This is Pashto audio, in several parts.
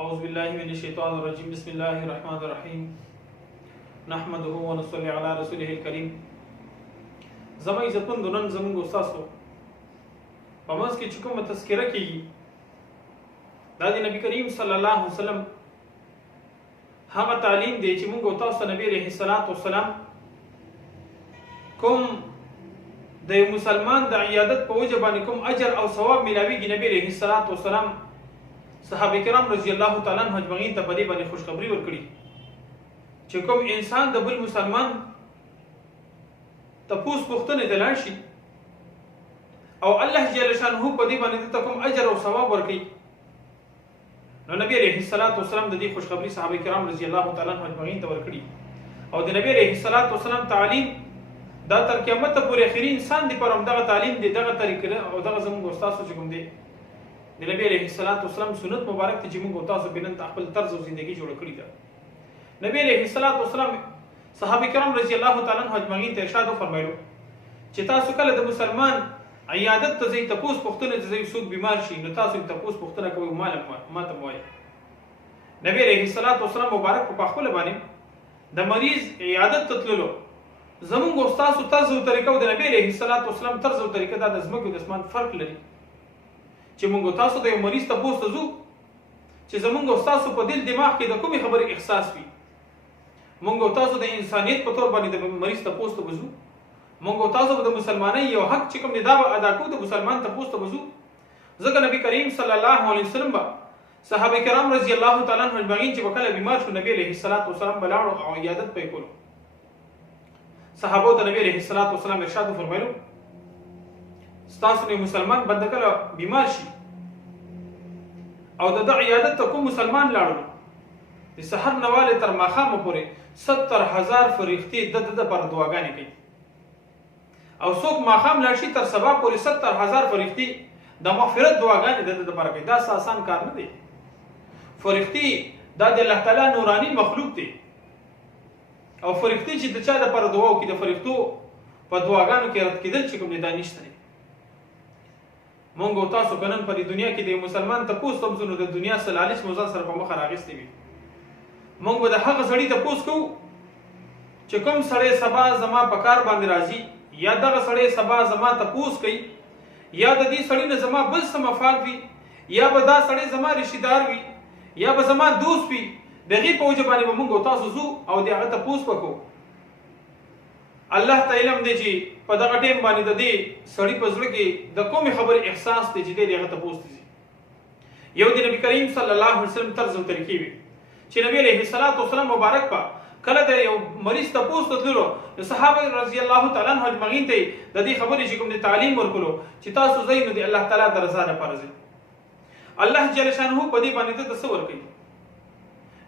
أعوذ بالله من الشيطان الرجيم بسم الله الرحمن الرحيم نحمده ونصلي على رسوله الكريم زما عزتمندو نن زموږ استادو په منځ کې چې کومه تذکره کیږي دا د نبی کریم صلی الله علیه وسلم هغه تعلیم دی چې موږ تاسو ته نبی علیه الصلاۃ والسلام کوم د مسلمان د عیادت په وجه باندې کوم اجر او ثواب ملاویږي نبی علیه الصلاۃ والسلام صحابه کرام رضی الله تعالی عنهم اجمعین ته په دې باندې خوشخبری ورکړي چې کوم انسان د بل مسلمان تپوس پوښتنه دلان شي او الله جل شانه په دې باندې ته کوم اجر او ثواب ورکړي نو نبی علیه الصلاۃ والسلام د دې خوشخبری صحابه کرام رضی الله تعالی عنهم اجمعین ته ورکړي او د نبی علیه الصلاۃ والسلام تعلیم دا تر قیامت پورې اخري انسان دی پر همدغه تعلیم دی دغه طریقه او دغه زموږ استاد چې کوم دی د نبی علیه الصلاۃ والسلام سنت مبارک ته چې موږ تاسو بنن خپل طرز او ژوندۍ جوړ کړی دا نبی علیه الصلاۃ والسلام صحابه کرام رضی الله تعالی عنهم اجمعین ته ارشاد فرمایلو چې تاسو کله د مسلمان عیادت ته ځئ تپوس پوښتنه ته ځئ څوک بیمار شي نو تاسو تپوس پوښتنه کوئ ماته وایي نبی علیه الصلاۃ والسلام مبارک په خپل باندې د مریض عیادت ته تللو زمونږ استاد طرز او طریقه د نبی علیه الصلاۃ والسلام طرز او طریقه د زمکو د اسمان فرق لري چې موږ تاسو د یو مریض تپوس ته ځو چې زمونږ استاد په دل دماغ کې د کومې خبرې احساس وي موږ تاسو د انسانیت په تور باندې د مریض تپوس ته وځو موږ تاسو د مسلمانۍ یو حق چې کوم دا ادا کوو د مسلمان تپوس ته وځو ځکه نبی کریم صلی الله علیه وسلم صحابه کرام رضی الله تعالی عنهم اجمعین چې وکړه بیمار شو نبی علیه الصلاۃ والسلام بلاړو او عیادت پې کولو صحابه ته نبی علیه الصلاۃ والسلام ارشاد فرمایلو ستاسو نه مسلمان بند کله بیمار شي او د عیادت ته کوم مسلمان لاړو د سحر نواله تر ماخامه پورې 70000 فرښتې د پر دعاګانې کوي او څوک ماخام لاشي تر سبا پورې 70000 فرښتې د مغفرت دعاګانې د لپاره کوي دا آسان کار نه دی فرښتې دا د الله تعالی نورانی مخلوق دی او فرښتې چې د چا لپاره دعا کوي د فرښتو په دعاګانو کې رد کېدل چې کوم نه دانشته دي مونږ تاسو کنن په دنیا کې د مسلمان تپوس تمزونو د دنیا سلالش موزه سره په مخ راغستې وي مونږ به د هغه سړی تپوس کوو چې کوم سړی سبا زما په کار باندې راځي یا دغه سړی سبا زما تپوس کوي یا د دې سړی نه زما بل څه مفاد وي یا به دا سړی زما رشتہ دار وي یا به زما دوست وي دغه په وجه باندې مونږ تاسو زو او دغه تپوس وکړو الله تعالی علم دی چې په دغه ټیم باندې د دې سړی په زړه کې د کومې خبرې احساس دی چې دغه تپوس دي یو د نبی کریم صلی الله علیه وسلم طرز او طریقې وي چې نبی علیه الصلاۃ والسلام مبارک په کله د یو مریض تپوس ته تللو د صحابه رضی الله تعالی عنهم اجمعین ته د دې خبرې چې کوم د تعلیم ورکولو چې تاسو زین دی الله تعالی د رضا لپاره ځي الله جل شانه په دې باندې تصور کوي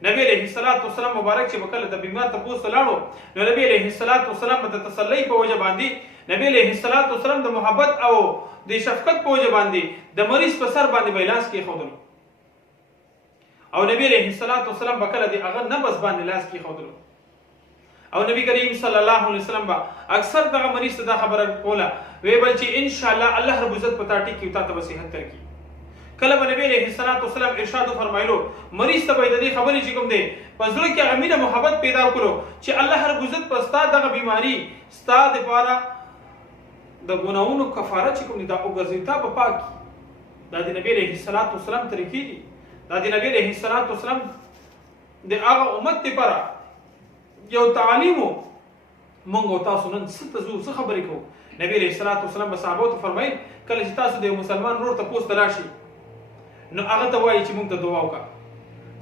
نبی علیہ الصلوۃ والسلام مبارک چې وکړه د بیمار تپوس لاړو نو نبی علیہ الصلوۃ والسلام د تسلی په وجه باندې نبی علیہ الصلوۃ والسلام د محبت او د شفقت په وجه باندې د مریض په سر باندې بیلاس کې خودلو او نبی علیہ الصلوۃ والسلام وکړه د هغه نبض باندې لاس کې خودلو او نبی کریم صلی الله علیه وسلم با اکثر دغه مریض ته دا خبره کوله وی بل چې ان شاء الله الله رب عزت پتا ټیک او ته صحت ترکی کله نبی علیہ الصلوۃ والسلام ارشاد فرمایلو مریض ته به د دې خبرې چې کوم دی په زړه کې امینه محبت پیدا کړو چې الله رب عزت په ستاد دغه بیماری ستاد لپاره د ګناونو کفاره چې کوم دی دا وګرځي تا په پاک دا د نبی علیہ الصلوۃ والسلام طریقې دي دا د نبی علیہ الصلوۃ والسلام د هغه امت لپاره یو تعلیم مونږ تاسو نن څه خبرې کوو نبی علیہ الصلوۃ والسلام به صحابه ته فرمایي کله چې تاسو د مسلمان ورور ته پوس تلاشي نو هغه ته وایي چې موږ ته دعا وکړه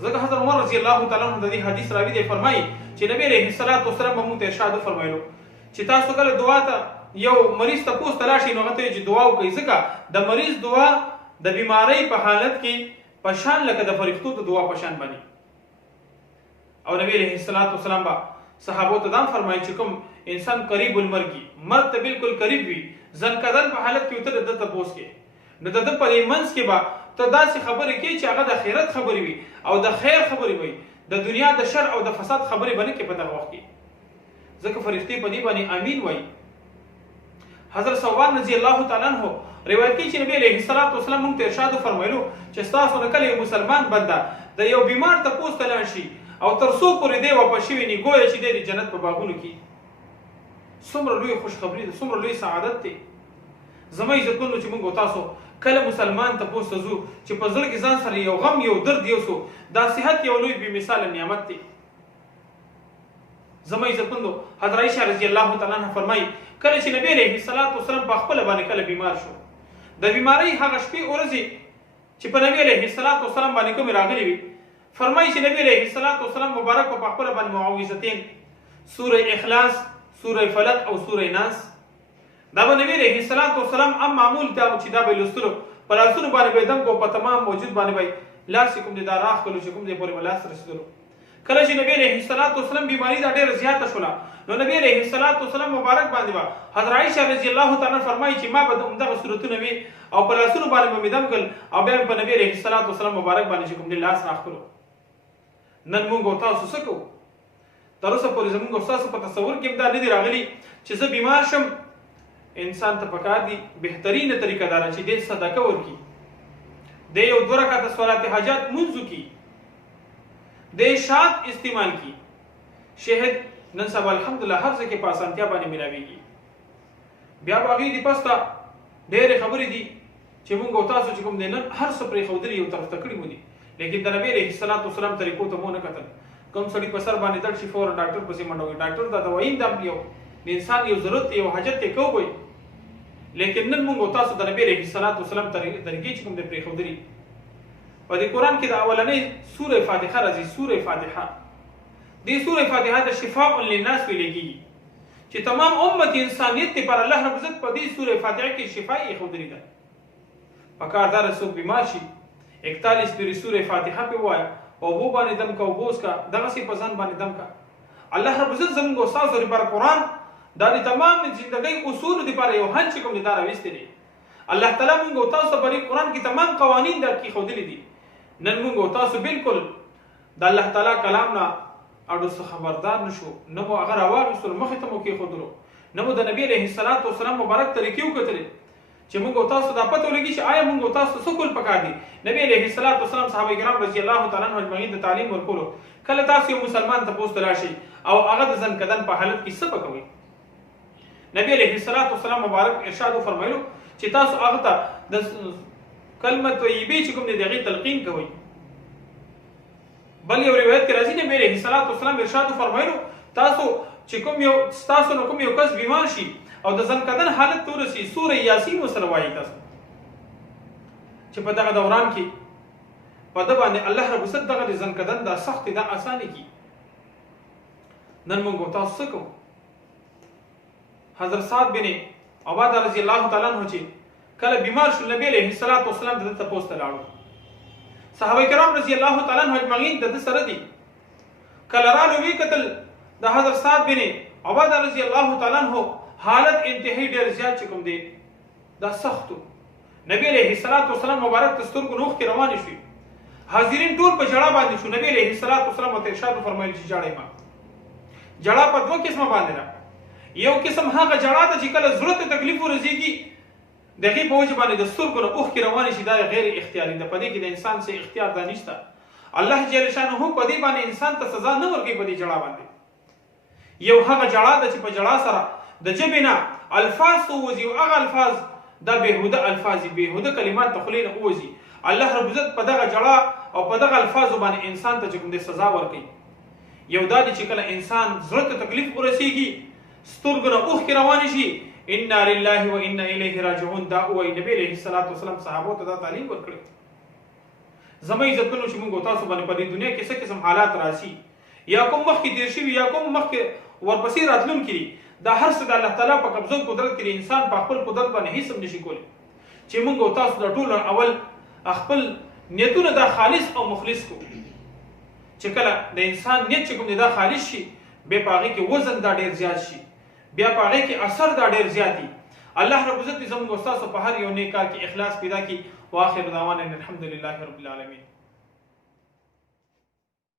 ځکه حضرت عمر رضی الله تعالی عنہ د دې حدیث راوی دی فرمایي چې نبی علیہ الصلوۃ والسلام موږ ته ارشاد فرمایلو چې تاسو کله دعا ته یو مریض ته پوس تلاشي نو هغه ته چې دعا وکړي ځکه د مریض دعا د بیماری په حالت کې پشان لکه د فرښتو د دعا پشان باندې او نبی علیہ الصلوۃ والسلام با صحابو ته دا فرمایي چې کوم انسان قریب المرګي مرګ ته بالکل قریب وي ځن کدن په حالت کې وته د تپوس کې نو د په منځ کې با ته داسې خبرې کې چې هغه د خیرت خبرې وي او د خیر خبرې وي د دنیا د شر او د فساد خبرې باندې کې په دغه وخت کې ځکه فرښتې په دې باندې امین وایي حضرت ثوبان رضی الله تعالی عنہ روایت کې چې نبی علیہ الصلوۃ والسلام موږ ته ارشاد فرمایلو چې تاسو نه کله مسلمان بنده د یو بیمار تپوس ته لاړ شي او تر څو پورې دی واپس شوی نه ګویا چې دی د جنت په باغونو کې څومره لوی خوشخبري ده، څومره لوی سعادت دی. زما عزتمنو چې موږ تاسو کله مسلمان تپوس ته ځو چې په زړه کې ځان سره یو غم یو درد یو سو دا صحت یو لوی بې مثاله نعمت دی. زما عزتمنو حضرت عائشہ رضی الله تعالی عنها فرمایي کله چې نبی علیه الصلاۃ والسلام په خپل باندې کله بیمار شو، د بیماری هغه شپې ورځې چې په نبی علیه الصلاۃ والسلام باندې کوم راغلي وي، فرمایي چې نبی علیه الصلاۃ والسلام مبارک په خپل باندې معوذتین سوره اخلاص، سوره فلق او سوره ناس دا به نبی علیه الصلاۃ والسلام ام معمول دا چې دا به لستلو په لاسونو باندې به دم کو په تمام موجود باندې به لاس کوم د راخ کولو چې کوم د پورې لاس رسیدلو. کله چې نبی علیه الصلاۃ والسلام بیماری دا ډېره زیاته شوله نو نبی علیه الصلاۃ والسلام مبارک باندې با حضرت عائشہ رضی الله تعالی فرمایي چې ما به دغه صورتونه وي او په لاسونو باندې به دم کړ او بیا په نبی علیه الصلاۃ والسلام مبارک باندې چې کوم د لاس راخ کولو. نن موږ تاسو څه کوو؟ تر اوسه پورې زموږ تاسو په تصور کې دا نه دی راغلی چې زه بیمار شم انسان ته پکار دی بهترینه طریقه دار چې د صدقه ورکي، د یو 2 رکعات صلات حاجات منځو کی، د شات استعمال کی. شهد نن سبا الحمدلله هر ځکه په اسانتیا باندې ملاويږي. بیا باغی دی پستا ډېر خبرې دي چې موږ تاسو چې کوم دینن هر څه پرې خودري یو طرف تکړی مو دي، لیکن د نبی علیه الصلاۃ والسلام طریقو ته مو نه کتل. کوم سړي په سر باندې درد شي فورا ډاکټر پسې منډوي، ډاکټر دا دوايي دم یو د انسان یو ضرورت یو حاجت ته کوي. لیکن نن موږ تاسو د نبی علیه الصلاۃ والسلام طریقې چې کوم د پرې خودري په دې قران کې د اولنې سوره فاتحه راځي. سوره فاتحه دې سوره فاتحه د شفاء للناس ویل کېږي چې تمام امت انسانیت ته پر الله رب عزت په دې سوره فاتحه کې شفاء یې خودري ده. پکاردار څوک بیمار شي 41 پیری سوره فاتحه په وایا او وو باندې دم کا او بوس کا دغه سي پسند باندې دم کا. الله رب عزت زموږ استاد لپاره قران دا د تمام ژوندۍ اصول لپاره یو هن چې کوم دار وستې دي. الله تعالی موږ تاسو په قران کې تمام قوانین درکې خودلې دي. نن موږ تاسو بالکل د الله تعالی کلام نه اړو څخه خبردار نشو، نه مو هغه راوغستل مخې ته مو کې خودلو، نه مو د نبی علیه الصلاۃ والسلام مبارک طریقې وکړلې چې موږ تاسو دا پته ولګي چې آیا موږ تاسو څه کول پکار دي. نبی علیه الصلاۃ والسلام صحابه کرام رضی الله تعالی عنهم اجمعین د تعلیم ورکولو. کله تاسو یو مسلمان ته پوښتنه راشي او هغه د ځن کدن په حالت کې څه پکوي، نبی علیه الصلاۃ والسلام مبارک ارشاد فرمایلو چې تاسو هغه ته د کلمه طیبه چې کوم دغه تلقین کوي. بل یو روایت کې راځي نبی علیه الصلاۃ والسلام ارشاد فرمایلو تاسو چې کوم یو تاسو نو کوم یو کس بیمار شي او د ځن کدن حالت تورسي سوره یاسین وسره وایي تاسو چې په دغه دوران کې په د باندې الله رب عزت دغه ځن کدن دا سخت دا اسانه کی. نن موږ تاسو څه کوو؟ حضرت سعد بن عبادہ رضی الله تعالی عنہ چې کله بیمار شو نبی علیہ الصلوۃ والسلام دته تاسو ته لاړو. صحابه کرام رضی الله تعالی عنہ اجمعین د سره دي. کله رالو وی قتل د حضرت سعد بن عبادہ رضی الله تعالی عنہ حالت انتهایی ډیر زیات چکم دی دا سختو. نبی علیہ الصلوۃ والسلام مبارک دستور نوخ کې روان شي. حاضرین ټول په جړه باندې شو. نبی علیہ الصلوۃ والسلام ته ارشاد فرمایل چې جړه ما جړه په دوه قسمه باندې را. یو قسم هغه جړه ده چې کله ضرورت تکلیف ورزيږي دغه په وجه باندې د سترګو نه اوخ کې روان شي، دا غیر اختیاري ده. په دې کې د انسان څخه اختیار ده نشته. الله جل شانه په دې باندې انسان ته سزا نه ورکوي په دې جړه باندې. یو هغه جړه ده چې په جړه سره د جبنا الفاظ وځي او هغه الفاظ دا بهوده الفاظ بهوده کلمات تخلین اوځي. الله رب عزت په دغه جړه او په دغه الفاظ باندې انسان ته کوم د سزا ورکوي. یو دا چې کله انسان ضرورت تکلیف ورسیږي سترګو نه اوخ کې روان شي انا لله و انا الیه راجعون دا وایي. نبی علیه الصلاۃ والسلام صحابه ته دا تعلیم ورکړي. زما عزتونو چې موږ تاسو باندې په دې دنیا کې څه قسم حالات راشي یا کوم مخکې تیر شي یا کوم مخکې ورپسې راتلونکي دا هر څه د الله تعالی په قبضه قدرت کې انسان په خپل قدرت باندې هیڅ هم نشي کولی. چې موږ تاسو د ټولو اول خپل نیتونه دا خالص او مخلص کو. چې کله د انسان نیت چې کوم دا خالص شي به پاغي کې وزن دا ډیر زیات شي، بیا پاغي کې اثر دا ډیر زیاتی. الله رب عزت زموږ استاد په هر یو نیک کار کې اخلاص پیدا کړي. واخر دعوانا الحمد لله رب العالمین.